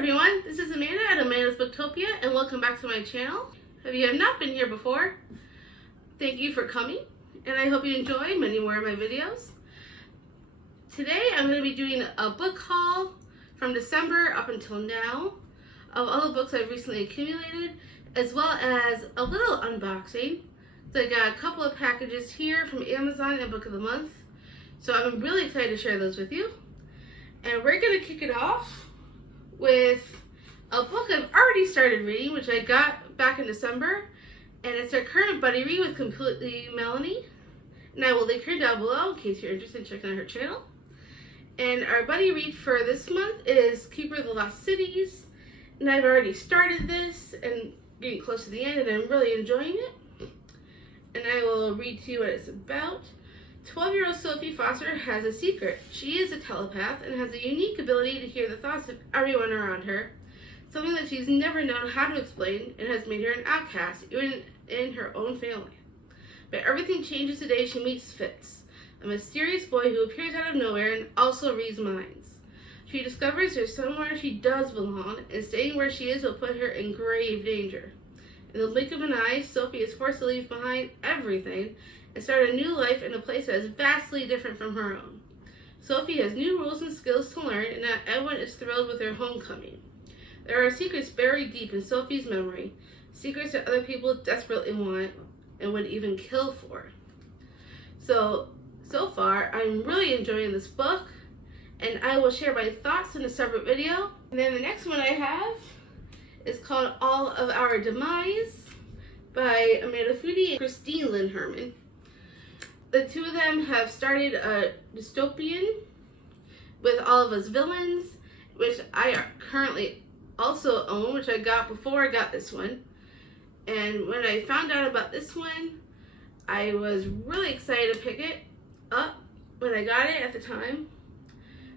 everyone, this is Amanda at Amanda's Booktopia, and welcome back to my channel. If you have not been here before, thank you for coming, and I hope you enjoy many more of my videos. Today I'm going to be doing a book haul from December up until now of all the books I've recently accumulated, as well as a little unboxing. So I got a couple of packages here from Amazon and Book of the Month, so I'm really excited to share those with you. And we're going to kick it off with a book I've already started reading, which I got back in December, and it's our current buddy read with Completely Melanie, and I will link her down below in case you're interested in checking out her channel. And our buddy read for this month is Keeper of the Lost Cities, and I've already started this and getting close to the end, and I'm really enjoying it. And I will read to you what it's about. 12-year-old Sophie Foster has a secret. She is a telepath and has a unique ability to hear the thoughts of everyone around her, something that she's never known how to explain and has made her an outcast, even in her own family. But everything changes the day she meets Fitz, a mysterious boy who appears out of nowhere and also reads minds. She discovers there's somewhere she does belong, and staying where she is will put her in grave danger. In the blink of an eye, Sophie is forced to leave behind everything and start a new life in a place that is vastly different from her own. Sophie has new rules and skills to learn, and not everyone is thrilled with her homecoming. There are secrets buried deep in Sophie's memory, secrets that other people desperately want and would even kill for. So far, I'm really enjoying this book, and I will share my thoughts in a separate video. And then the next one I have is called All of Our Demise by Amanda Foody and Christine Lynn Herman. The two of them have started a dystopian with All of Us Villains, which I currently also own, which I got before I got this one. And when I found out about this one, I was really excited to pick it up when I got it at the time,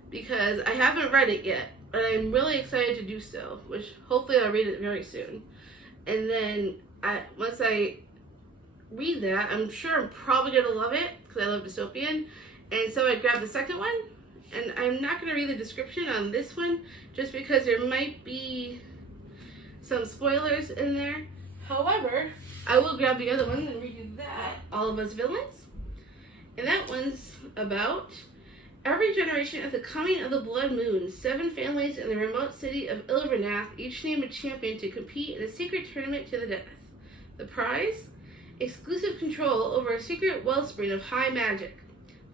because I haven't read it yet, but I'm really excited to do so, which hopefully I'll read it very soon. And then once I read that, I'm sure I'm probably going to love it because I love dystopian. And so I grabbed the second one, and I'm not going to read the description on this one just because there might be some spoilers in there. However, I will grab the other one and read you that, All of Us Villains. And that one's about every generation at the coming of the blood moon, 7 families in the remote city of Ilvernath each name a champion to compete in a secret tournament to the death. The prize? Exclusive control over a secret wellspring of high magic,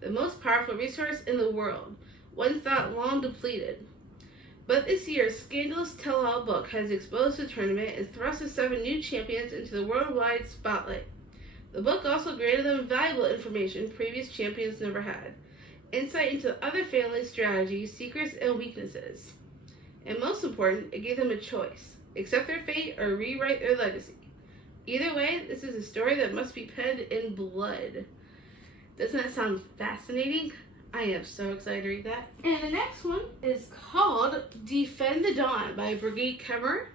the most powerful resource in the world, one thought long depleted. But this year's scandalous tell-all book has exposed the tournament and thrust the 7 new champions into the worldwide spotlight. The book also granted them valuable information previous champions never had, insight into other families' strategies, secrets, and weaknesses. And most important, it gave them a choice: accept their fate or rewrite their legacy. Either way, this is a story that must be penned in blood. Doesn't that sound fascinating? I am so excited to read that. And the next one is called Defend the Dawn by Birgit Kemmerer.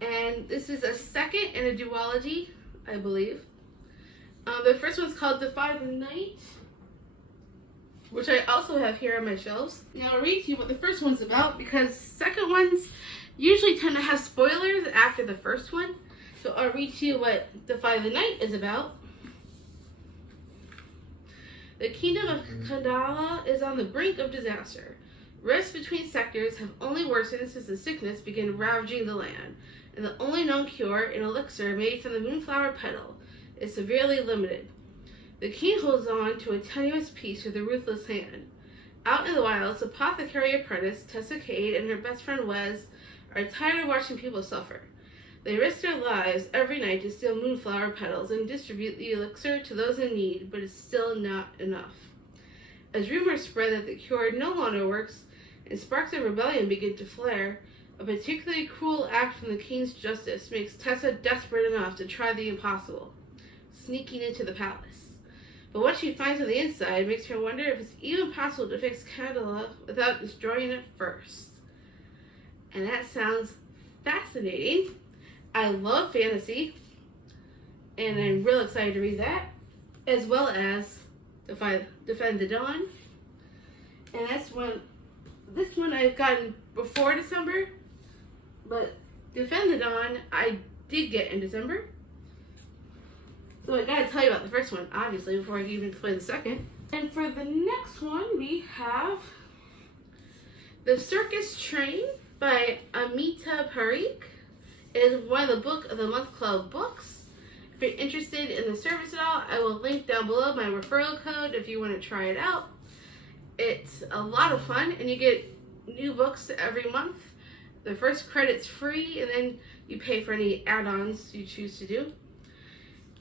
And this is a second in a duology, I believe. The first one's called Defy the Night, which I also have here on my shelves. Now I'll read to you what the first one's about, because second ones usually tend to have spoilers after the first one. So I'll read to you what Defy the Night is about. The kingdom of Kandala is on the brink of disaster. Rifts between sectors have only worsened since the sickness began ravaging the land, and the only known cure, an elixir made from the moonflower petal, is severely limited. The king holds on to a tenuous peace with a ruthless hand. Out in the wilds, apothecary apprentice Tessa Cade and her best friend Wes are tired of watching people suffer. They risk their lives every night to steal moonflower petals and distribute the elixir to those in need, but it's still not enough. As rumors spread that the cure no longer works and sparks of rebellion begin to flare, a particularly cruel act from the king's justice makes Tessa desperate enough to try the impossible: sneaking into the palace. But what she finds on the inside makes her wonder if it's even possible to fix Kandala without destroying it first. And that sounds fascinating. I love fantasy, and I'm real excited to read that, as well as Defend the Dawn. And that's one this one I've gotten before December, but Defend the Dawn I did get in December. So I gotta tell you about the first one, obviously, before I can even explain the second. And for the next one, we have The Circus Train by Amita Parikh. It is one of the Book of the Month Club books. If you're interested in the service at all, I will link down below my referral code if you want to try it out. It's a lot of fun, and you get new books every month. The first credit's free, and then you pay for any add-ons you choose to do.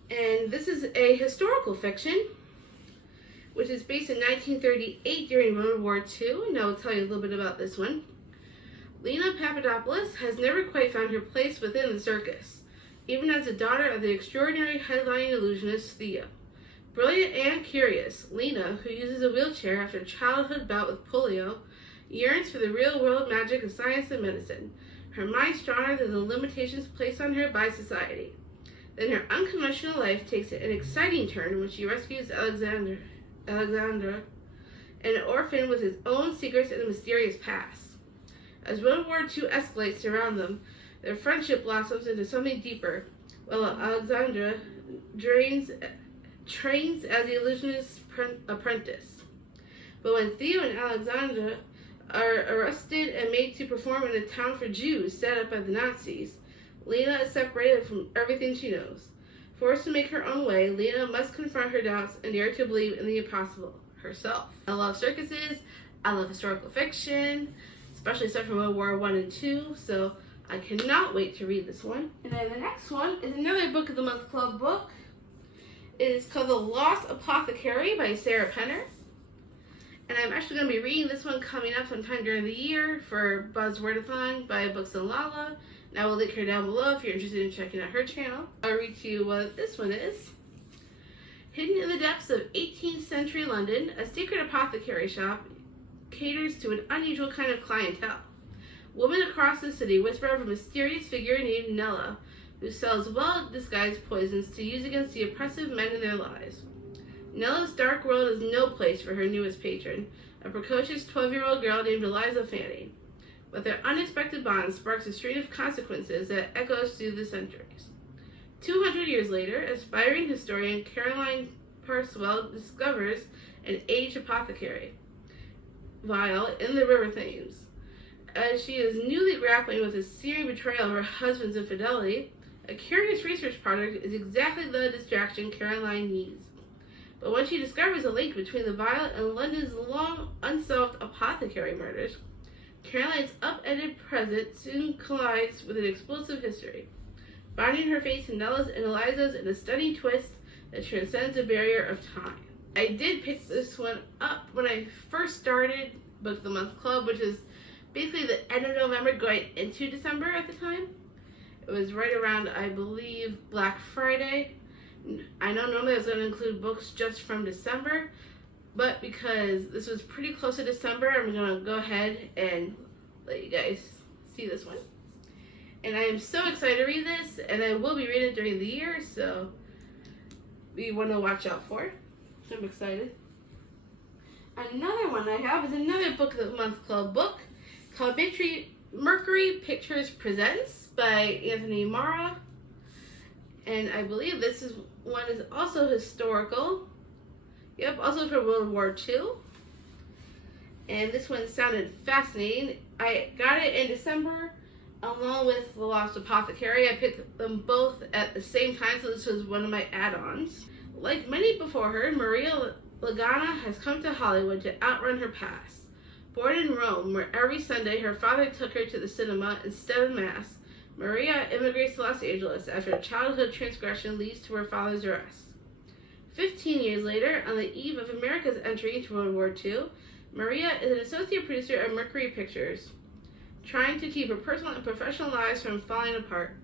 And this is a historical fiction, which is based in 1938 during World War II, and I will tell you a little bit about this one. Lena Papadopoulos has never quite found her place within the circus, even as the daughter of the extraordinary headlining illusionist Theo. Brilliant and curious, Lena, who uses a wheelchair after a childhood bout with polio, yearns for the real-world magic of science and medicine, her mind stronger than the limitations placed on her by society. Then her unconventional life takes an exciting turn when she rescues Alexandra, an orphan with his own secrets and a mysterious past. As World War II escalates around them, their friendship blossoms into something deeper, while Alexandra trains as the illusionist's apprentice. But when Theo and Alexandra are arrested and made to perform in a town for Jews set up by the Nazis, Lena is separated from everything she knows. Forced to make her own way, Lena must confront her doubts and dare to believe in the impossible herself. I love circuses, I love historical fiction, especially stuff from World War I and II, so I cannot wait to read this one. And then the next one is another Book of the Month Club book. It is called The Lost Apothecary by Sarah Penner. And I'm actually going to be reading this one coming up sometime during the year for Buzzwordathon by Books and Lala. And I will link her down below if you're interested in checking out her channel. I'll read to you what this one is. Hidden in the depths of 18th century London, a secret apothecary shop caters to an unusual kind of clientele. Women across the city whisper of a mysterious figure named Nella, who sells well-disguised poisons to use against the oppressive men in their lives. Nella's dark world is no place for her newest patron, a precocious 12-year-old girl named Eliza Fanning. But their unexpected bond sparks a string of consequences that echoes through the centuries. 200 years later, aspiring historian Caroline Parswell discovers an aged apothecary vial in the River Thames. As she is newly grappling with the searing betrayal of her husband's infidelity, a curious research project is exactly the distraction Caroline needs. But when she discovers a link between the vial and London's long unsolved apothecary murders, Caroline's upended present soon collides with an explosive history, binding her fate to Nella's and Eliza's in a stunning twist that transcends the barrier of time. I did pick this one up when I first started Book of the Month Club, which is basically the end of November going into December at the time. It was right around, I believe, Black Friday. I know normally I was going to include books just from December, but because this was pretty close to December, I'm going to go ahead and let you guys see this one. And I am so excited to read this, and I will be reading it during the year, so we want to watch out for it. I'm excited. Another one I have is another Book of the Month Club book called Mercury Pictures Presents by Anthony Mara. And I believe this one is also historical. Yep, also from World War II. And this one sounded fascinating. I got it in December along with The Lost Apothecary. I picked them both at the same time, so this was one of my add-ons. Like many before her, Maria Lagana has come to Hollywood to outrun her past. Born in Rome, where every Sunday her father took her to the cinema instead of Mass, Maria immigrates to Los Angeles after a childhood transgression leads to her father's arrest. 15 years later, on the eve of America's entry into World War II, Maria is an associate producer at Mercury Pictures, trying to keep her personal and professional lives from falling apart.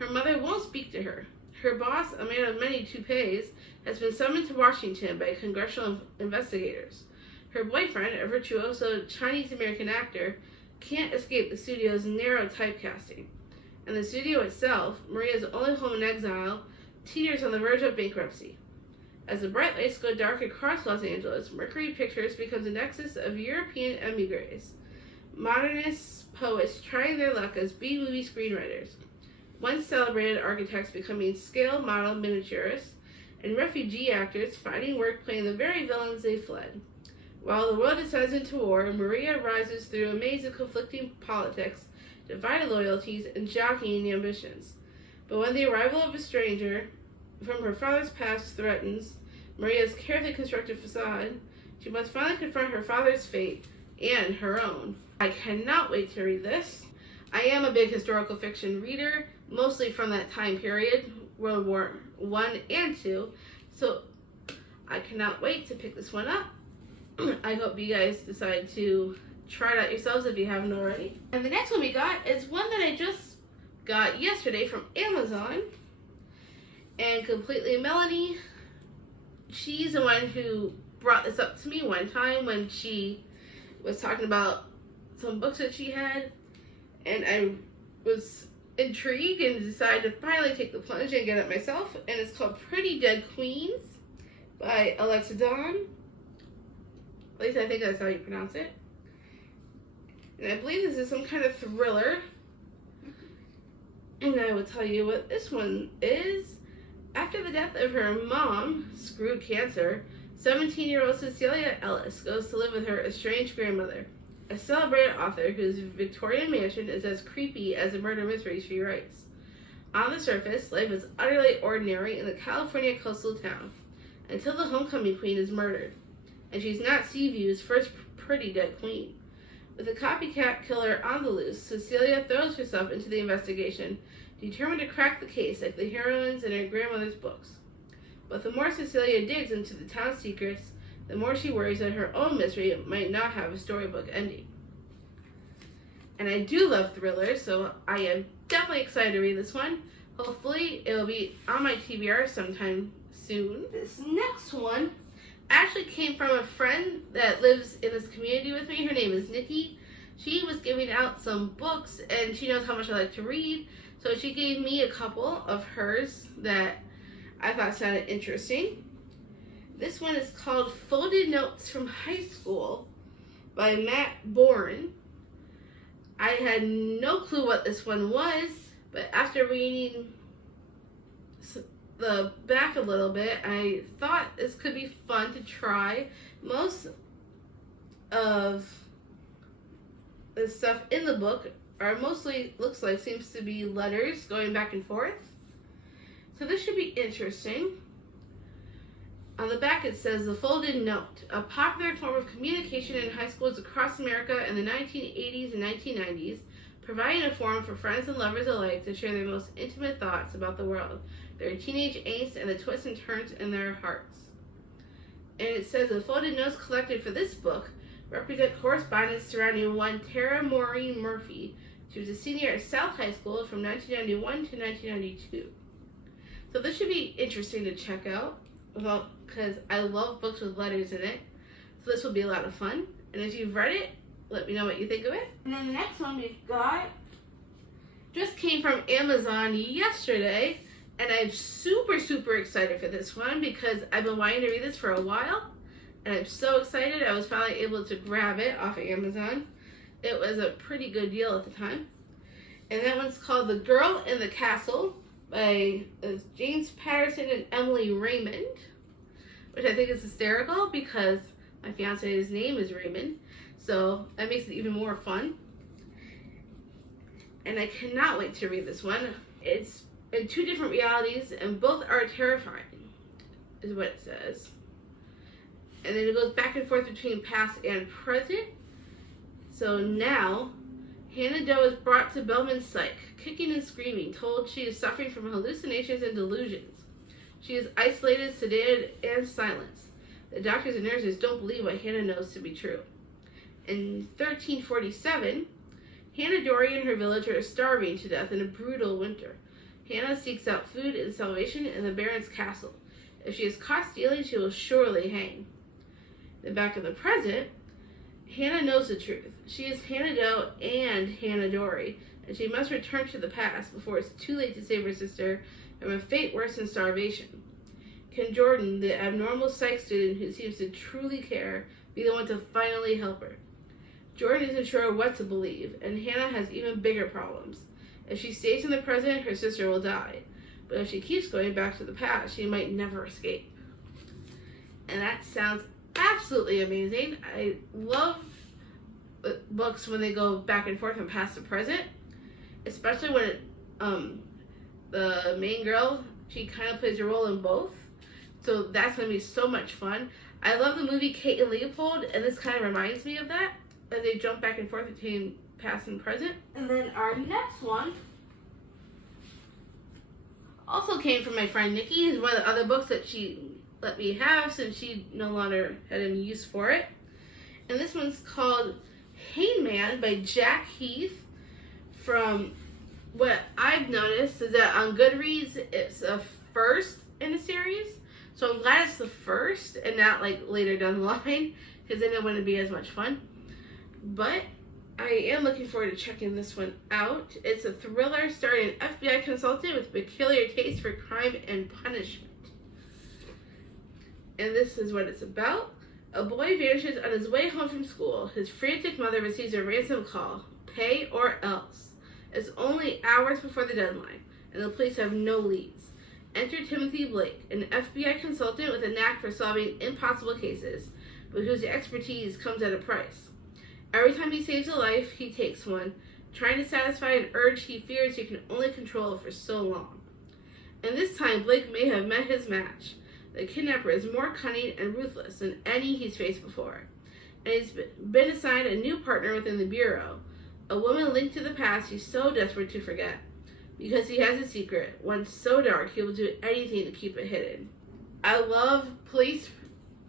Her mother won't speak to her. Her boss, a man of many toupees, has been summoned to Washington by congressional investigators. Her boyfriend, a virtuoso Chinese-American actor, can't escape the studio's narrow typecasting. And the studio itself, Maria's only home in exile, teeters on the verge of bankruptcy. As the bright lights go dark across Los Angeles, Mercury Pictures becomes a nexus of European emigres, modernist poets trying their luck as B-movie screenwriters, once celebrated architects becoming scale model miniaturists, and refugee actors finding work playing the very villains they fled. While the world descends into war, Maria rises through a maze of conflicting politics, divided loyalties, and jockeying ambitions. But when the arrival of a stranger from her father's past threatens Maria's carefully constructed facade, she must finally confront her father's fate and her own. I cannot wait to read this. I am a big historical fiction reader, mostly from that time period, World War I and II, so I cannot wait to pick this one up. I hope you guys decide to try it out yourselves if you haven't already. And the next one we got is one that I just got yesterday from Amazon. And Completely Melanie, she's the one who brought this up to me one time when she was talking about some books that she had. And I was intrigued and decided to finally take the plunge and get it myself. And it's called Pretty Dead Queens by Alexa Dawn. At least I think that's how you pronounce it. And I believe this is some kind of thriller. And I will tell you what this one is. After the death of her mom, screwed cancer, 17-year-old Cecilia Ellis goes to live with her estranged grandmother, a celebrated author whose Victorian mansion is as creepy as the murder mysteries she writes. On the surface, life is utterly ordinary in the California coastal town, until the homecoming queen is murdered, and she's not Seaview's first pretty dead queen. With a copycat killer on the loose, Cecilia throws herself into the investigation, determined to crack the case like the heroines in her grandmother's books. But the more Cecilia digs into the town's secrets, the more she worries that her own mystery might not have a storybook ending. And I do love thrillers, so I am definitely excited to read this one. Hopefully it will be on my TBR sometime soon. This next one actually came from a friend that lives in this community with me. Her name is Nikki. She was giving out some books and she knows how much I like to read. So she gave me a couple of hers that I thought sounded interesting. This one is called Folded Notes from High School by Matt Boren. I had no clue what this one was, but after reading the back a little bit, I thought this could be fun to try. Most of the stuff in the book are mostly, seems to be letters going back and forth. So this should be interesting. On the back it says, the folded note, a popular form of communication in high schools across America in the 1980s and 1990s, providing a forum for friends and lovers alike to share their most intimate thoughts about the world, their teenage angst, and the twists and turns in their hearts. And it says the folded notes collected for this book represent correspondence surrounding one Tara Maureen Murphy. She was a senior at South High School from 1991 to 1992. So this should be interesting to check out, well, because I love books with letters in it. So this will be a lot of fun. And if you've read it, let me know what you think of it. And then the next one we've got just came from Amazon yesterday. And I'm super, super excited for this one because I've been wanting to read this for a while. And I'm so excited I was finally able to grab it off of Amazon. It was a pretty good deal at the time. And that one's called The Girl in the Castle by James Patterson and Emily Raymond, which I think is hysterical because my fiance's name is Raymond. So that makes it even more fun. And I cannot wait to read this one. It's in two different realities and both are terrifying, is what it says. And then it goes back and forth between past and present. So now, Hannah Doe is brought to Bellman's psych, kicking and screaming, told she is suffering from hallucinations and delusions. She is isolated, sedated, and silenced. The doctors and nurses don't believe what Hannah knows to be true. In 1347, Hannah Dory and her village are starving to death in a brutal winter. Hannah seeks out food and salvation in the Baron's castle. If she is caught stealing, she will surely hang. Then back in the present, Hannah knows the truth. She is Hannah Doe and Hannah Dory, and she must return to the past before it's too late to save her sister from a fate worse than starvation. can Jordan, the abnormal psych student who seems to truly care, be the one to finally help her? Jordan isn't sure what to believe, and Hannah has even bigger problems. If she stays in the present, her sister will die. But if she keeps going back to the past, she might never escape. And that sounds absolutely amazing. I love books when they go back and forth from past to present, especially when the main girl, she kind of plays a role in both. So that's going to be so much fun. I love the movie Kate and Leopold, and this kind of reminds me of that, as they jump back and forth between past and present. And then our next one also came from my friend Nikki. It's one of the other books that she let me have since she no longer had any use for it. And this one's called Hangman by Jack Heath. From what I've noticed is that on Goodreads, it's a first in the series. So I'm glad it's the first and not like later down the line, because then it wouldn't be as much fun. But I am looking forward to checking this one out. It's a thriller starring an FBI consultant with peculiar taste for crime and punishment. And this is what it's about. A boy vanishes on his way home from school. His frantic mother receives a ransom call. Pay or else. It's only hours before the deadline, and the police have no leads. Enter Timothy Blake, an FBI consultant with a knack for solving impossible cases, but whose expertise comes at a price. Every time he saves a life, he takes one, trying to satisfy an urge he fears he can only control for so long. And this time, Blake may have met his match. The kidnapper is more cunning and ruthless than any he's faced before, and he's been assigned a new partner within the Bureau, a woman linked to the past he's so desperate to forget. Because he has a secret, one so dark he will do anything to keep it hidden. I love police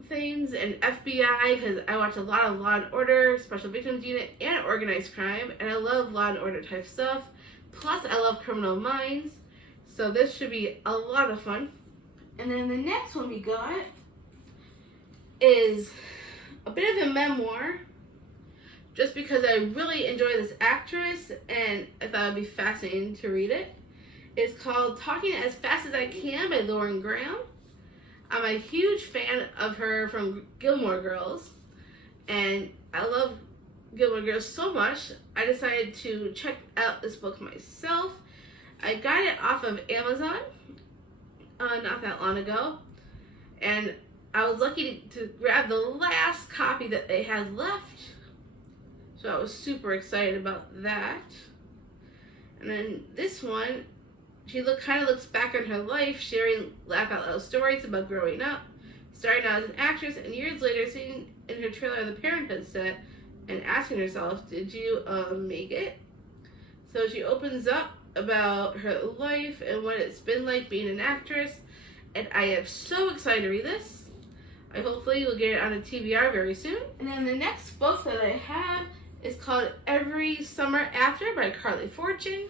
things and FBI because I watch a lot of Law and Order, Special Victims Unit, and organized crime, and I love Law and Order type stuff. Plus, I love Criminal Minds, so this should be a lot of fun. And then the next one we got is a bit of a memoir, just because I really enjoy this actress and I thought it'd be fascinating to read it. It's called Talking as Fast as I Can by Lauren Graham. I'm a huge fan of her from Gilmore Girls, and I love Gilmore Girls so much, I decided to check out this book myself. I got it off of Amazon not that long ago, and I was lucky to grab the last copy that they had left. So I was super excited about that. And then this one, she kind of looks back on her life, sharing laugh out loud stories about growing up, starting out as an actress, and years later sitting in her trailer on the Parenthood set and asking herself, did you make it? So she opens up about her life and what it's been like being an actress, and I am so excited to read this. I hopefully will get it on a TBR very soon. And then the next book that I have is called Every Summer After by Carly Fortune.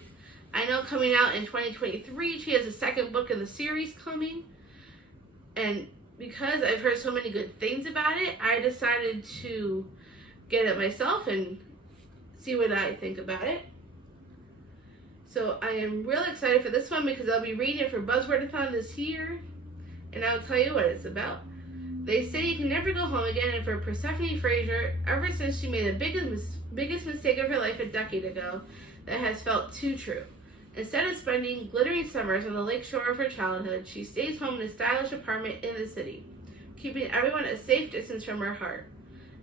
I know coming out in 2023, she has a second book in the series coming. And because I've heard so many good things about it, I decided to get it myself and see what I think about it. So I am really excited for this one because I'll be reading it for Buzzwordathon this year. And I'll tell you what it's about. They say you can never go home again, and for Persephone Fraser, ever since she made the biggest mistake of her life a decade ago, that has felt too true. Instead of spending glittering summers on the lake shore of her childhood, she stays home in a stylish apartment in the city, keeping everyone a safe distance from her heart,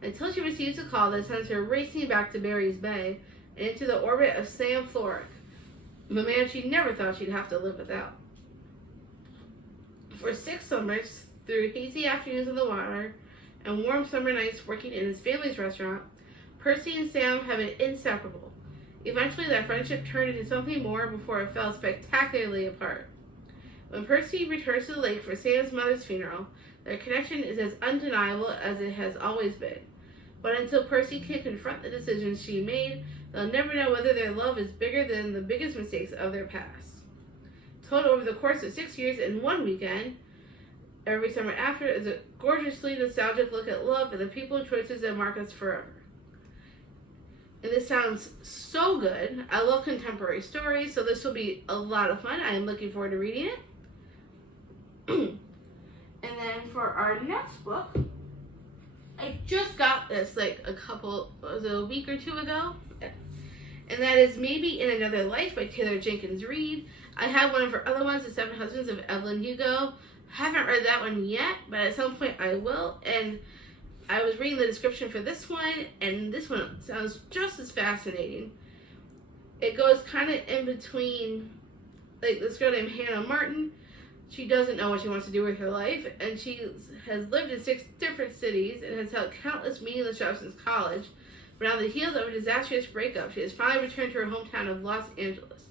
until she receives a call that sends her racing back to Barry's Bay and into the orbit of Sam Florrick, the man she never thought she'd have to live without. For 6 summers, through hazy afternoons on the water and warm summer nights working in his family's restaurant, Percy and Sam have been inseparable. Eventually, that friendship turned into something more before it fell spectacularly apart. When Percy returns to the lake for Sam's mother's funeral, their connection is as undeniable as it has always been. But until Percy can confront the decisions she made, they'll never know whether their love is bigger than the biggest mistakes of their past. Told over the course of 6 years and 1 weekend, Every Summer After is a gorgeously nostalgic look at love and the people and choices that mark us forever. And this sounds so good. I love contemporary stories, so this will be a lot of fun. I am looking forward to reading it. And for our next book, I just got this like a week or two ago. And that is Maybe in Another Life by Taylor Jenkins Reid. I have one of her other ones, The Seven Husbands of Evelyn Hugo. Haven't read that one yet, but at some point I will. And I was reading the description for this one, and this one sounds just as fascinating. It goes kind of in between, like, this girl named Hannah Martin. She doesn't know what she wants to do with her life, and she has lived in 6 different cities and has held countless meaningless jobs since college. But on the heels of a disastrous breakup, she has finally returned to her hometown of Los Angeles.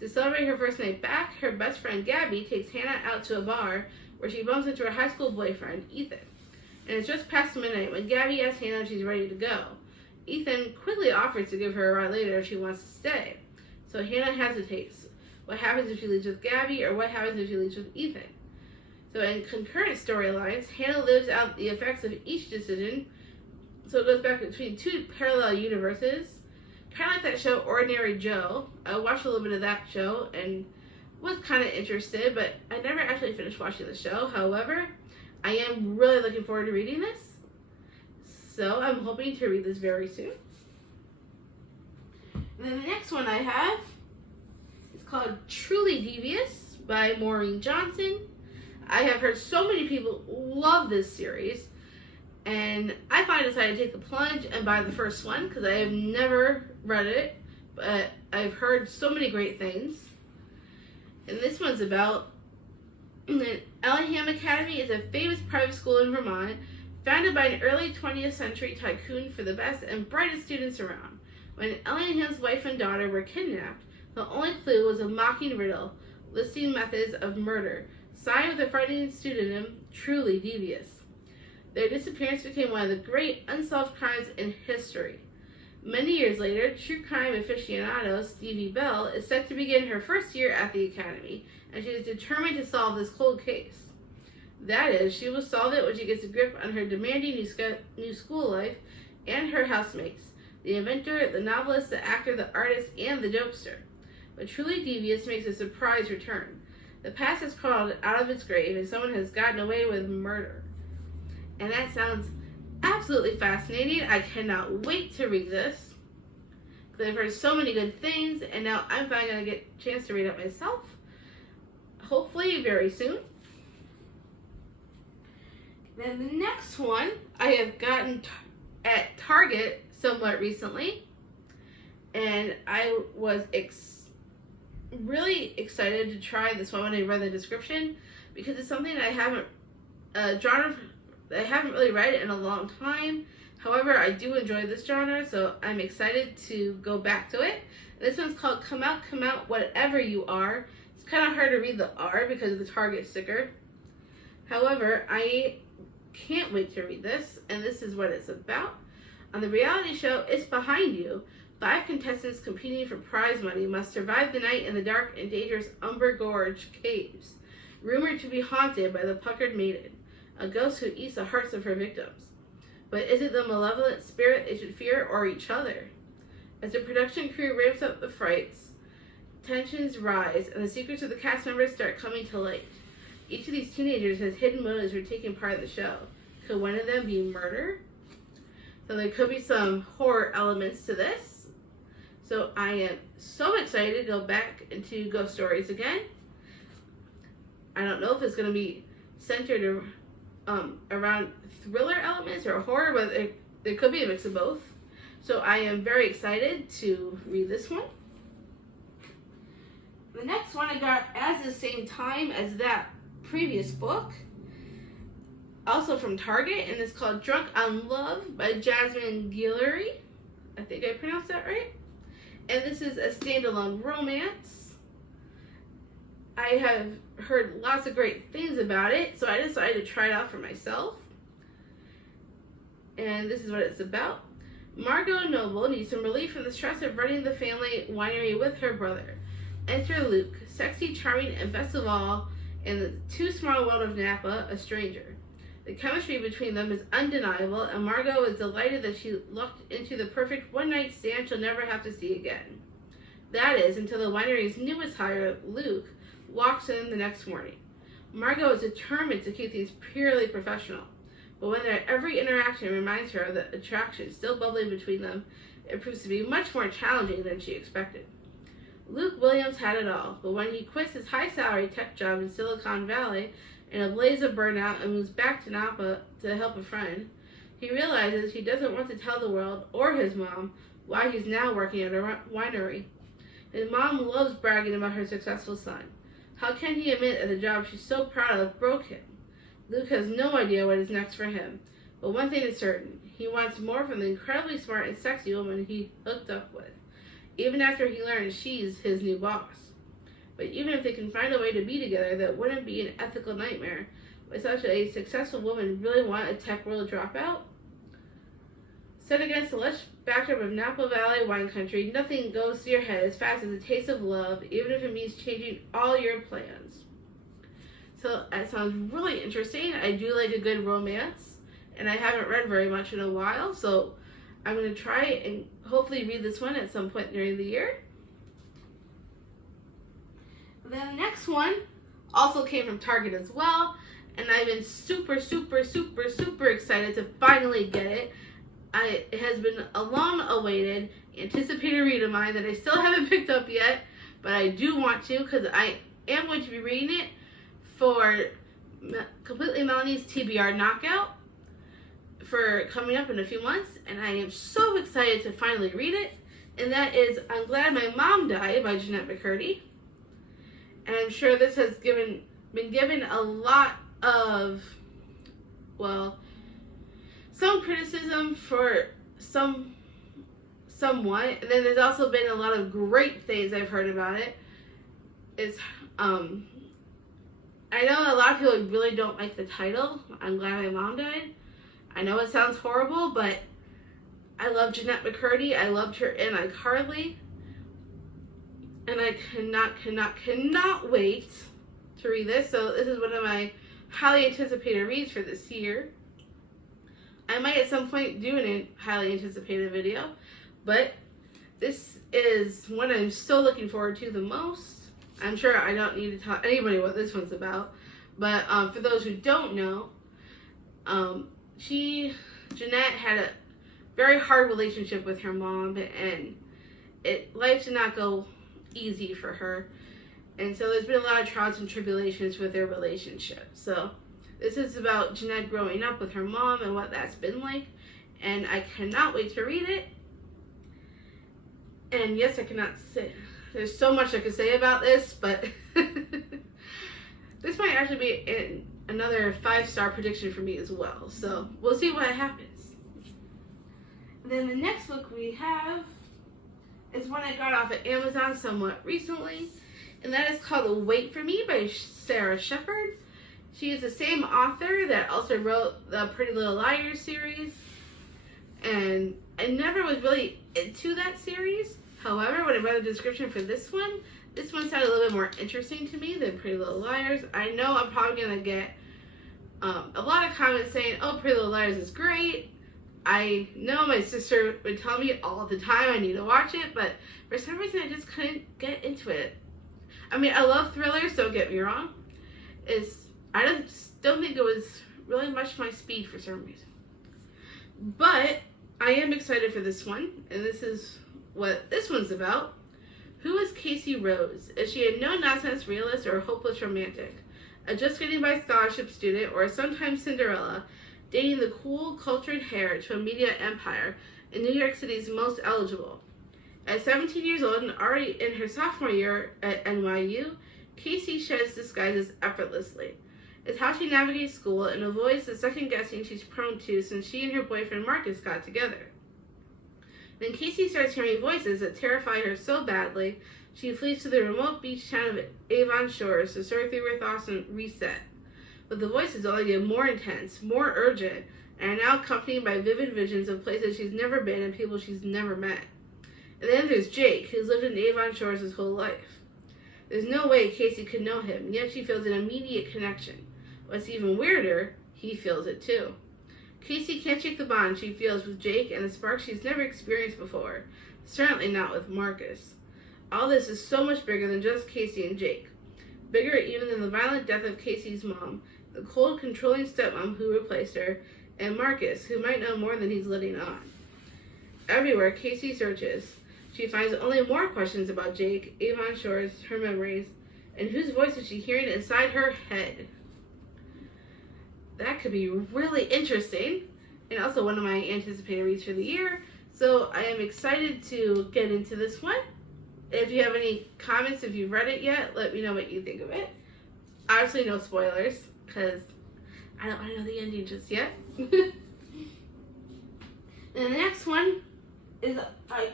To celebrate her first night back, her best friend Gabby takes Hannah out to a bar where she bumps into her high school boyfriend, Ethan. And it's just past midnight when Gabby asks Hannah if she's ready to go. Ethan quickly offers to give her a ride later if she wants to stay. So Hannah hesitates. What happens if she leaves with Gabby, or what happens if she leaves with Ethan? So in concurrent storylines, Hannah lives out the effects of each decision. So it goes back between 2 parallel universes. Kind of like that show Ordinary Joe. I watched a little bit of that show and was kind of interested, but I never actually finished watching the show. However, I am really looking forward to reading this. So I'm hoping to read this very soon. And then the next one I have is called Truly Devious by Maureen Johnson. I have heard so many people love this series, and I finally decided to take the plunge and buy the first one because I have never read it, but I've heard so many great things. And this one's about the Ellingham Academy is a famous private school in Vermont, founded by an early 20th century tycoon for the best and brightest students around. When Ellingham's wife and daughter were kidnapped, the only clue was a mocking riddle listing methods of murder, signed with a frightening pseudonym, Truly Devious. Their disappearance became one of the great unsolved crimes in history. Many years later, true crime aficionado Stevie Bell is set to begin her first year at the academy, and she is determined to solve this cold case. That is, she will solve it when she gets a grip on her demanding new school life and her housemates, the inventor, the novelist, the actor, the artist, and the jokester. But Truly Devious makes a surprise return. The past has crawled out of its grave, and someone has gotten away with murder. And that sounds absolutely fascinating. I cannot wait to read this, because I've heard so many good things, and now I'm finally going to get a chance to read it myself. Hopefully very soon. Then the next one I have gotten at Target somewhat recently, and I was really excited to try this one when I read the description, because it's something I haven't genre I haven't really read in a long time. However, I do enjoy this genre, so I'm excited to go back to it. This one's called Come Out, Whatever You Are. It's kind of hard to read the R because of the Target sticker. However, I can't wait to read this, and this is what it's about. On the reality show It's Behind You, 5 contestants competing for prize money must survive the night in the dark and dangerous Umber Gorge caves, rumored to be haunted by the Puckered Maiden, a ghost who eats the hearts of her victims. But is it the malevolent spirit they should fear, or each other? As the production crew ramps up the frights, tensions rise, and the secrets of the cast members start coming to light. Each of these teenagers has hidden motives for taking part in the show. Could one of them be murder? So there could be some horror elements to this. So I am so excited to go back into ghost stories again. I don't know if it's going to be centered around thriller elements or horror, but there could be a mix of both. So I am very excited to read this one. The next one I got at the same time as that previous book, also from Target, and it's called Drunk on Love by Jasmine Guillory. I think I pronounced that right. And this is a standalone romance. I have heard lots of great things about it, so I decided to try it out for myself. And this is what it's about. Margot Noble needs some relief from the stress of running the family winery with her brother. Enter Luke, sexy, charming, and best of all, in the too small world of Napa, a stranger. The chemistry between them is undeniable, and Margot is delighted that she lucked into the perfect one-night stand she'll never have to see again. That is, until the winery's newest hire, Luke, walks in the next morning. Margot is determined to keep things purely professional, but when every interaction reminds her of the attraction still bubbling between them, it proves to be much more challenging than she expected. Luke Williams had it all, but when he quits his high-salary tech job in Silicon Valley in a blaze of burnout and moves back to Napa to help a friend, he realizes he doesn't want to tell the world or his mom why he's now working at a winery. His mom loves bragging about her successful son. How can he admit that the job she's so proud of broke him? Luke has no idea what is next for him, but one thing is certain. He wants more from the incredibly smart and sexy woman he hooked up with, even after he learns she's his new boss. But even if they can find a way to be together, that wouldn't be an ethical nightmare. Would such a successful woman really want a tech world dropout? Set against the lush backdrop of Napa Valley wine country, nothing goes to your head as fast as a taste of love, even if it means changing all your plans. So that sounds really interesting. I do like a good romance, and I haven't read very much in a while, so I'm going to try and hopefully read this one at some point during the year. Then the next one also came from Target as well, and I've been super excited to finally get it. It has been a long-awaited, anticipated read of mine that I still haven't picked up yet, but I do want to because I am going to be reading it for Completely Melanie's TBR Knockout for coming up in a few months, and I am so excited to finally read it, and that is I'm Glad My Mom Died by Jennette McCurdy. And I'm sure this has been given a lot of, well, some criticism for somewhat, and then there's also been a lot of great things I've heard about it. I know a lot of people really don't like the title, I'm Glad My Mom Died. I know it sounds horrible, but I love Jennette McCurdy. I loved her in iCarly. And I cannot wait to read this. So this is one of my highly anticipated reads for this year. I might at some point do a highly anticipated video, but this is one I'm still looking forward to the most. I'm sure I don't need to tell anybody what this one's about, but for those who don't know, Jennette had a very hard relationship with her mom, and life did not go easy for her, and so there's been a lot of trials and tribulations with their relationship. So this is about Jennette growing up with her mom and what that's been like, and I cannot wait to read it. And yes, I cannot say, there's so much I could say about this, but this might actually be another 5-star prediction for me as well, so we'll see what happens. And then the next book we have is one I got off of Amazon somewhat recently, and that is called Wait For Me by Sarah Shepard. She is the same author that also wrote the Pretty Little Liars series, and I never was really into that series. However, when I read the description for this one sounded a little bit more interesting to me than Pretty Little Liars. I know I'm probably going to get a lot of comments saying, oh, Pretty Little Liars is great. I know my sister would tell me all the time I need to watch it, but for some reason I just couldn't get into it. I mean, I love thrillers, don't get me wrong. I just don't think it was really much my speed for some reason. But I am excited for this one, and this is what this one's about. Who is Casey Rose? Is she a no-nonsense realist or a hopeless romantic? A just-getting-by scholarship student or a sometimes Cinderella, dating the cool, cultured heir to a media empire in New York City's most eligible? At 17 years old and already in her sophomore year at NYU, Casey sheds disguises effortlessly. It's how she navigates school and avoids the second-guessing she's prone to since she and her boyfriend Marcus got together. Then Casey starts hearing voices that terrify her so badly, she flees to the remote beach town of Avon Shores to sort through her thoughts and reset. But the voices only get more intense, more urgent, and are now accompanied by vivid visions of places she's never been and people she's never met. And then there's Jake, who's lived in Avon Shores his whole life. There's no way Casey could know him, yet she feels an immediate connection. What's even weirder, he feels it too. Casey can't shake the bond she feels with Jake and the spark she's never experienced before, certainly not with Marcus. All this is so much bigger than just Casey and Jake. bigger even than the violent death of Casey's mom, the cold, controlling stepmom who replaced her, and Marcus, who might know more than he's letting on. Everywhere Casey searches, she finds only more questions about Jake, Avon Shores, her memories, and whose voice is she hearing inside her head? That could be really interesting, and also one of my anticipated reads for the year, so I am excited to get into this one. If you have any comments, if you've read it yet, let me know what you think of it. Obviously no spoilers, because I don't want to know the ending just yet. And the next one is I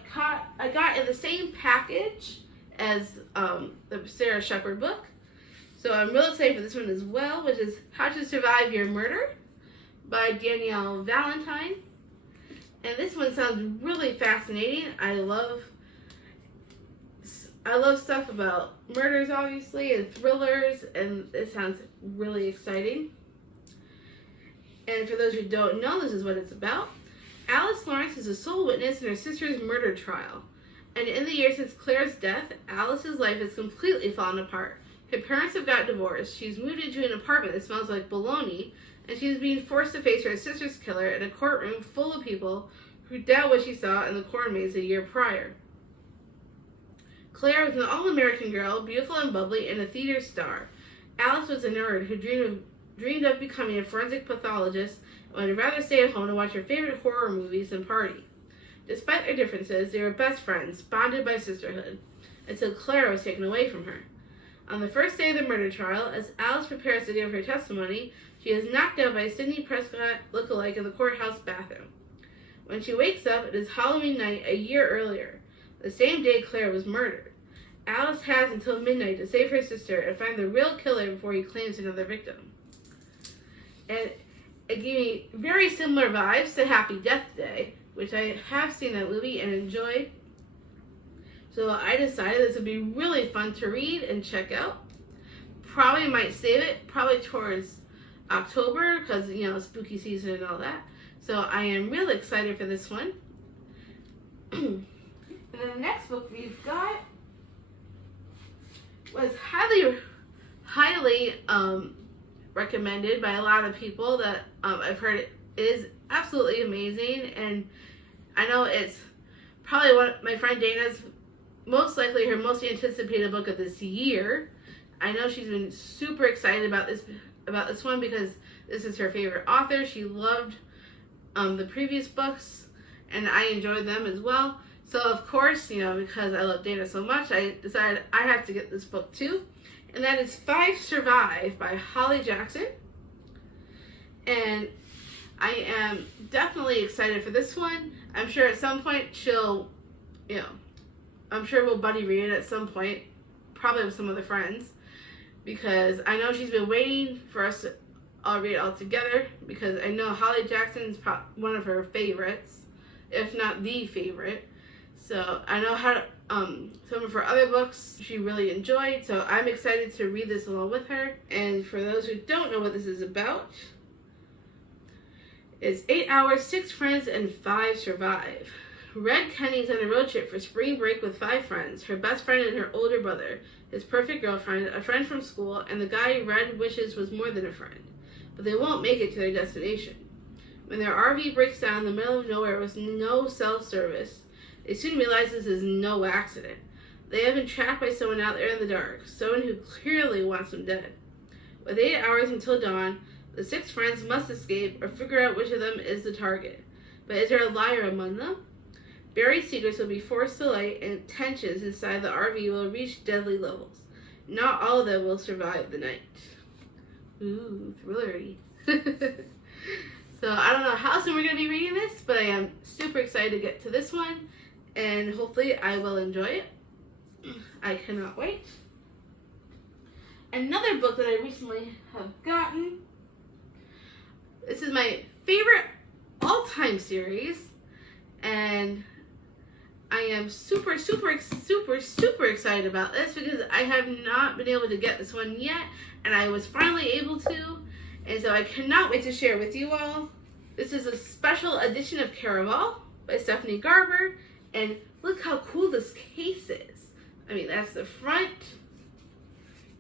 got in the same package as the Sarah Shepard book. So I'm really excited for this one as well, which is How to Survive Your Murder by Danielle Valentine. And this one sounds really fascinating. I love stuff about murders, obviously, and thrillers, and it sounds really exciting. And for those who don't know, this is what it's about. Alice Lawrence is a sole witness in her sister's murder trial. And in the years since Claire's death, Alice's life has completely fallen apart. Her parents have got divorced, she's moved into an apartment that smells like bologna, and she's being forced to face her sister's killer in a courtroom full of people who doubt what she saw in the corn maze a year prior. Claire was an all-American girl, beautiful and bubbly, and a theater star. Alice was a nerd who dreamed of becoming a forensic pathologist and would rather stay at home to watch her favorite horror movies than party. Despite their differences, they were best friends, bonded by sisterhood, until Claire was taken away from her. On the first day of the murder trial, as Alice prepares to give her testimony, she is knocked out by a Sidney Prescott look-alike in the courthouse bathroom. When she wakes up, it is Halloween night a year earlier, the same day Claire was murdered. Alice has until midnight to save her sister and find the real killer before he claims another victim. And it gave me very similar vibes to Happy Death Day, which I have seen that movie and enjoyed. So I decided this would be really fun to read and check out. Probably might save it, probably towards October, because, you know, spooky season and all that. So I am really excited for this one. And then the next book we've got was highly recommended by a lot of people that I've heard it is absolutely amazing, and I know it's probably one of my friend Dana's most likely her most anticipated book of this year. I know she's been super excited about this one because this is her favorite author. She loved the previous books, and I enjoyed them as well. So of course, you know, because I love Dana so much, I decided I have to get this book too. And that is Five Survive by Holly Jackson. And I am definitely excited for this one. I'm sure at some point she'll, you know, I'm sure we'll buddy read it at some point, probably with some other friends, because I know she's been waiting for us to all read it all together, because I know Holly Jackson's one of her favorites, if not the favorite. So I know how to, some of her other books she really enjoyed, so I'm excited to read this along with her. And for those who don't know what this is about, it's 8 hours, 6 friends, and 5 survive. Red Kenny's on a road trip for spring break with 5 friends, her best friend and her older brother, his perfect girlfriend, a friend from school, and the guy Red wishes was more than a friend. But they won't make it to their destination. When their RV breaks down in the middle of nowhere with no cell service, they soon realize this is no accident. They have been trapped by someone out there in the dark, someone who clearly wants them dead. With 8 hours until dawn, the 6 friends must escape or figure out which of them is the target. But is there a liar among them? Buried secrets will be forced to light, and tensions inside the RV will reach deadly levels. Not all of them will survive the night. Ooh, thrillery. So I don't know how soon we're going to be reading this, but I am super excited to get to this one, and hopefully I will enjoy it. I cannot wait. Another book that I recently have gotten. This is my favorite all-time series, and I am super excited about this because I have not been able to get this one yet, and I was finally able to, and so I cannot wait to share with you all. This is a special edition of Caraval by Stephanie Garber, and look how cool this case is. I mean, that's the front.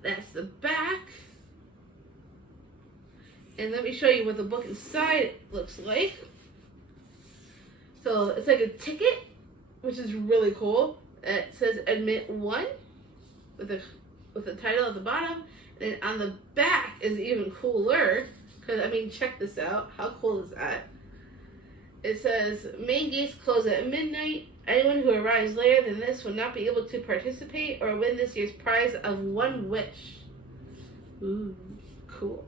That's the back. And let me show you what the book inside looks like. So it's like a ticket, which is really cool. It says Admit 1 with the title at the bottom. And on the back is even cooler. Because, I mean, check this out. How cool is that? It says, main gates close at midnight. Anyone who arrives later than this will not be able to participate or win this year's prize of one wish. Ooh, cool.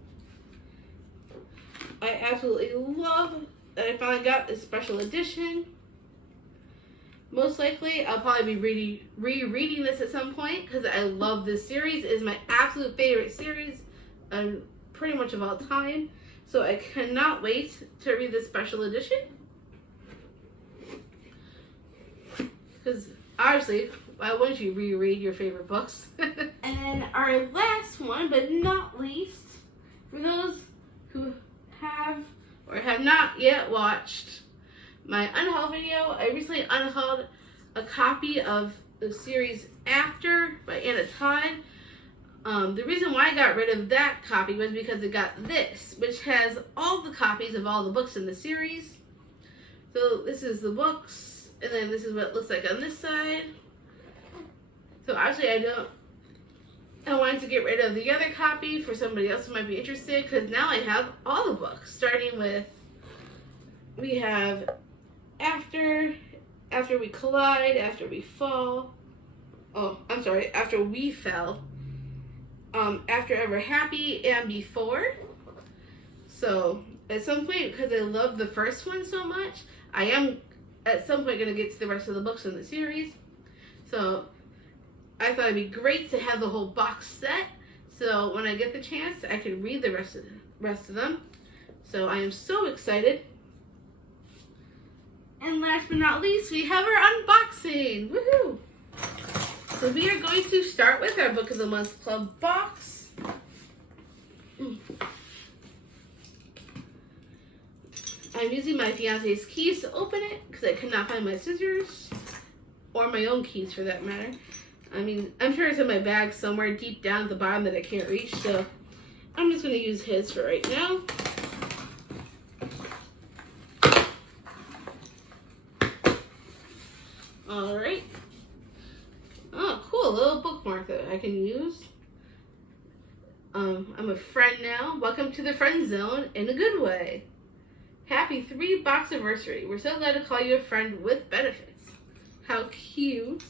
I absolutely love that I finally got this special edition. Most likely, I'll probably be rereading this at some point because I love this series. It is my absolute favorite series, pretty much of all time. So I cannot wait to read this special edition. Because obviously, why wouldn't you reread your favorite books? And then our last one, but not least, for those who have or have not yet watched my unhaul video, I recently unhauled a copy of the series After by Anna Todd. The reason why I got rid of that copy was because it got this, which has all the copies of all the books in the series. So this is the books, and then this is what it looks like on this side. So actually I wanted to get rid of the other copy for somebody else who might be interested, because now I have all the books, starting with, we have After We Collide, After We Fall, After We Fell, After Ever Happy, and Before. So at some point, because I love the first one so much, I am at some point going to get to the rest of the books in the series. So I thought it'd be great to have the whole box set, so when I get the chance, I can read the rest of them. So I am so excited. And last but not least, we have our unboxing. Woohoo! So we are going to start with our Book of the Month Club box. I'm using my fiance's keys to open it because I could not find my scissors, or my own keys for that matter. I mean, I'm sure it's in my bag somewhere deep down at the bottom that I can't reach, so I'm just going to use his for right now. Alright. Oh, cool. A little bookmark that I can use. I'm a friend now. Welcome to the friend zone in a good way. Happy 3-box anniversary. We're so glad to call you a friend with benefits. How cute.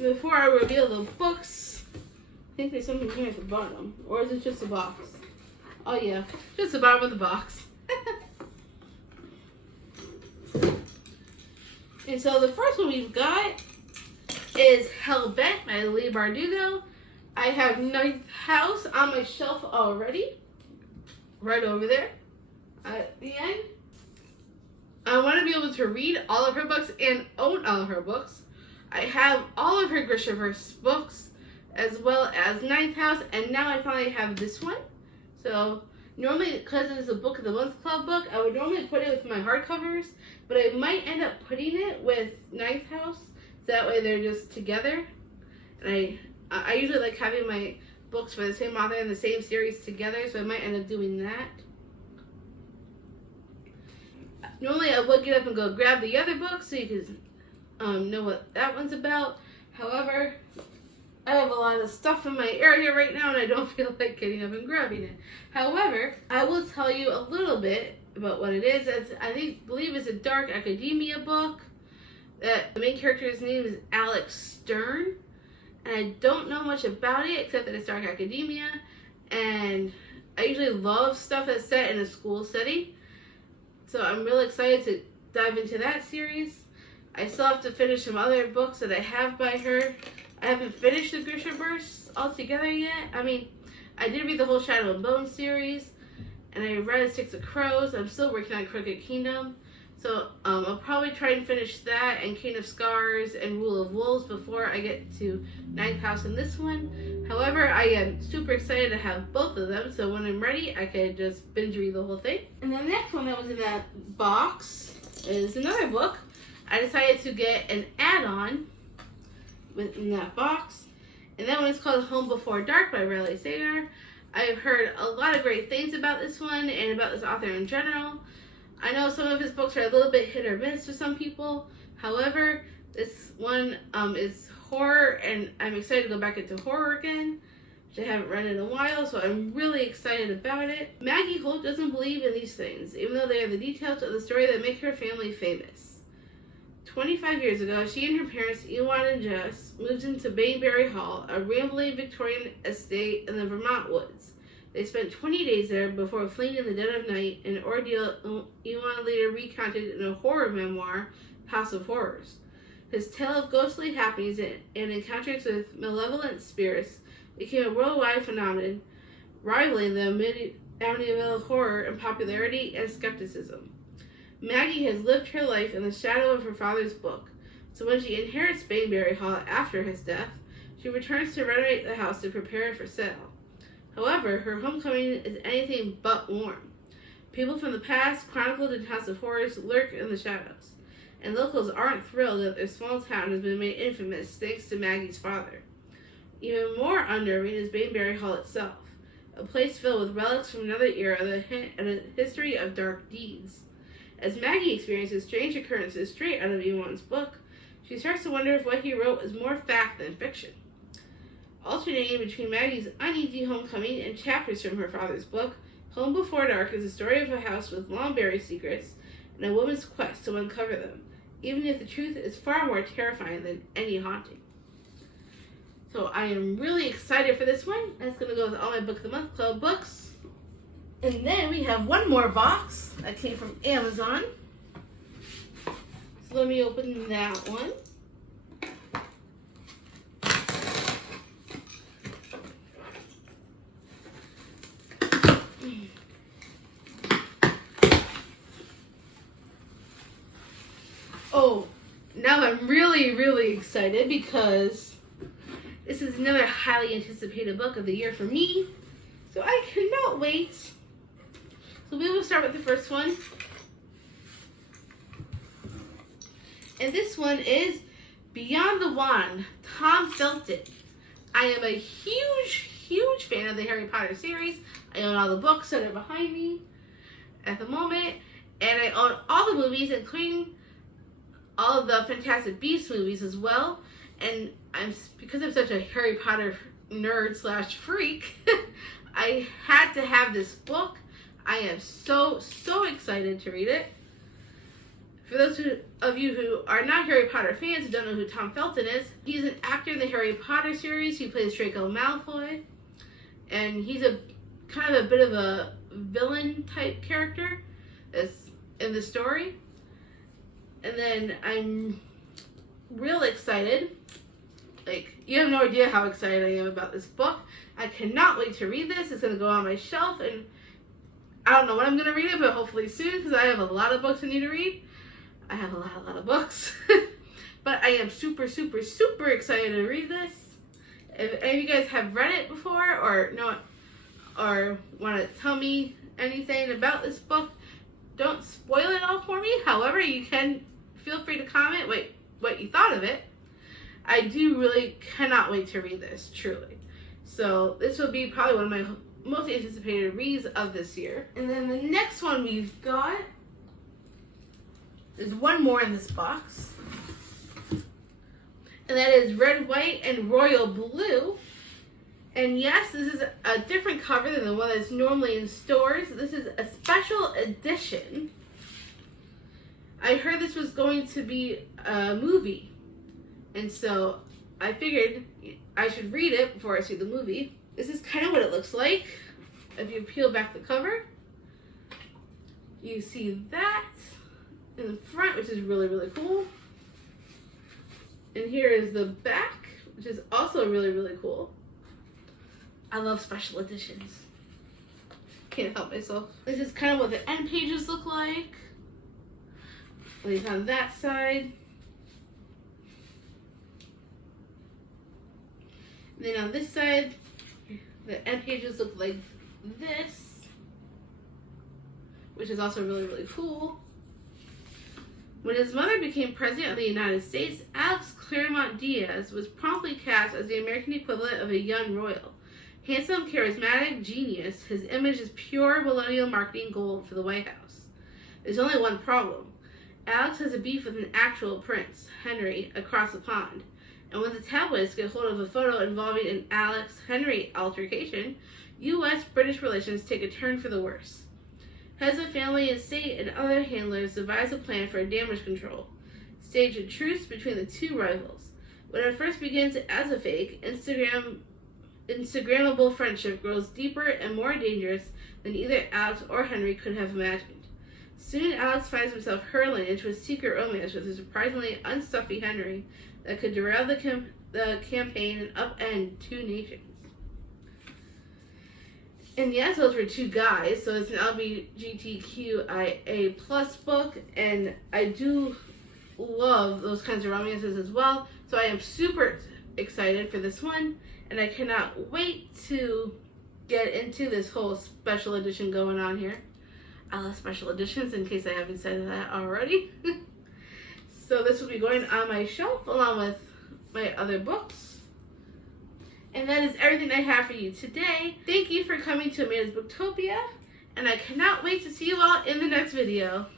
Before I reveal the books, I think there's something here at the bottom. Or is it just a box? Oh yeah, just the bottom of the box. And so the first one we've got is Hellbent by Leigh Bardugo. I have Ninth House on my shelf already. Right over there at the end. I want to be able to read all of her books and own all of her books. I have all of her Grishaverse books, as well as Ninth House, and now I finally have this one. So normally, because it's a Book of the Month Club book, I would normally put it with my hardcovers, but I might end up putting it with Ninth House, so that way they're just together. And I usually like having my books by the same author in the same series together, so I might end up doing that. Normally I would get up and go grab the other book so you can know what that one's about. However, I have a lot of stuff in my area right now and I don't feel like getting up and grabbing it. However, I will tell you a little bit about what it is. Believe it's a dark academia book. The main character's name is Alex Stern. And I don't know much about it except that it's dark academia. And I usually love stuff that's set in a school setting. So I'm really excited to dive into that series. I still have to finish some other books that I have by her. I haven't finished the Grishaverse altogether yet. I mean, I did read the whole Shadow and Bone series, and I read Six of Crows. I'm still working on Crooked Kingdom. So I'll probably try and finish that and King of Scars and Rule of Wolves before I get to Ninth House in this one. However, I am super excited to have both of them, so when I'm ready, I could just binge read the whole thing. And the next one that was in that box is another book. I decided to get an add-on within that box. And that one is called Home Before Dark by Riley Sager. I've heard a lot of great things about this one and about this author in general. I know some of his books are a little bit hit or miss for some people. However, this one is horror, and I'm excited to go back into horror again, which I haven't read in a while, so I'm really excited about it. Maggie Holt doesn't believe in these things, even though they are the details of the story that make her family famous. 25 years ago, she and her parents, Ewan and Jess, moved into Bainbury Hall, a rambling Victorian estate in the Vermont woods. They spent 20 days there before fleeing in the dead of night, an ordeal Ewan later recounted in a horror memoir, House of Horrors. His tale of ghostly happenings and encounters with malevolent spirits became a worldwide phenomenon, rivaling the Amityville horror in popularity and skepticism. Maggie has lived her life in the shadow of her father's book, so when she inherits Bainbury Hall after his death, she returns to renovate the house to prepare it for sale. However, her homecoming is anything but warm. People from the past, chronicled in House of Horrors, lurk in the shadows, and locals aren't thrilled that their small town has been made infamous thanks to Maggie's father. Even more unnerving is Bainbury Hall itself, a place filled with relics from another era and a history of dark deeds. As Maggie experiences strange occurrences straight out of Ewan's book, she starts to wonder if what he wrote is more fact than fiction. Alternating between Maggie's uneasy homecoming and chapters from her father's book, Home Before Dark is a story of a house with long-buried secrets and a woman's quest to uncover them, even if the truth is far more terrifying than any haunting. So I am really excited for this one. That's going to go with all my Book of the Month Club books. And then we have one more box that came from Amazon. So let me open that one. Oh, now I'm really excited because this is another highly anticipated book of the year for me. So I cannot wait. So we will start with the first one. And this one is Beyond the Wand, Tom Felton. I am a huge fan of the Harry Potter series. I own all the books that are behind me at the moment. And I own all the movies, including all of the Fantastic Beasts movies as well. And because I'm such a Harry Potter nerd / freak, I had to have this book. I am so excited to read it. For those of you who are not Harry Potter fans who don't know who Tom Felton is, he's an actor in the Harry Potter series. He plays Draco Malfoy, and he's a kind of a bit of a villain type character that's in the story. And then I'm real excited. Like, you have no idea how excited I am about this book. I cannot wait to read this. It's going to go on my shelf, and I don't know when I'm going to read it, but hopefully soon, because I have a lot of books I need to read. I have a lot of books. But I am super excited to read this. If any of you guys have read it before or know it, or want to tell me anything about this book, don't spoil it all for me. However, you can feel free to comment what you thought of it. I do really cannot wait to read this, truly. So this will be probably one of my most anticipated reads of this year. And then the next one we've got, there's one more in this box. And that is Red, White, and Royal Blue. And yes, this is a different cover than the one that's normally in stores. This is a special edition. I heard this was going to be a movie. And so I figured I should read it before I see the movie. This is kind of what it looks like. If you peel back the cover, you see that in the front, which is really cool. And here is the back, which is also really cool. I love special editions. Can't help myself. This is kind of what the end pages look like. At least on that side. And then on this side, the end pages look like this, which is also really cool. When his mother became president of the United States, Alex Claremont Diaz was promptly cast as the American equivalent of a young royal. Handsome, charismatic, genius, his image is pure millennial marketing gold for the White House. There's only one problem. Alex has a beef with an actual prince, Henry, across the pond. And when the tabloids get hold of a photo involving an Alex-Henry altercation, U.S.-British relations take a turn for the worse. Heads of family and state and other handlers devise a plan for damage control, stage a truce between the two rivals. When it first begins as a fake, Instagrammable friendship grows deeper and more dangerous than either Alex or Henry could have imagined. Soon, Alex finds himself hurling into a secret romance with a surprisingly unstuffy Henry that could derail the campaign and upend two nations. And yes, those were two guys, so it's an LGBTQIA plus book, and I do love those kinds of romances as well, so I am super excited for this one, and I cannot wait to get into this whole special edition going on here. I love special editions, in case I haven't said that already. So this will be going on my shelf along with my other books. And that is everything I have for you today. Thank you for coming to Amanda's Booktopia, and I cannot wait to see you all in the next video.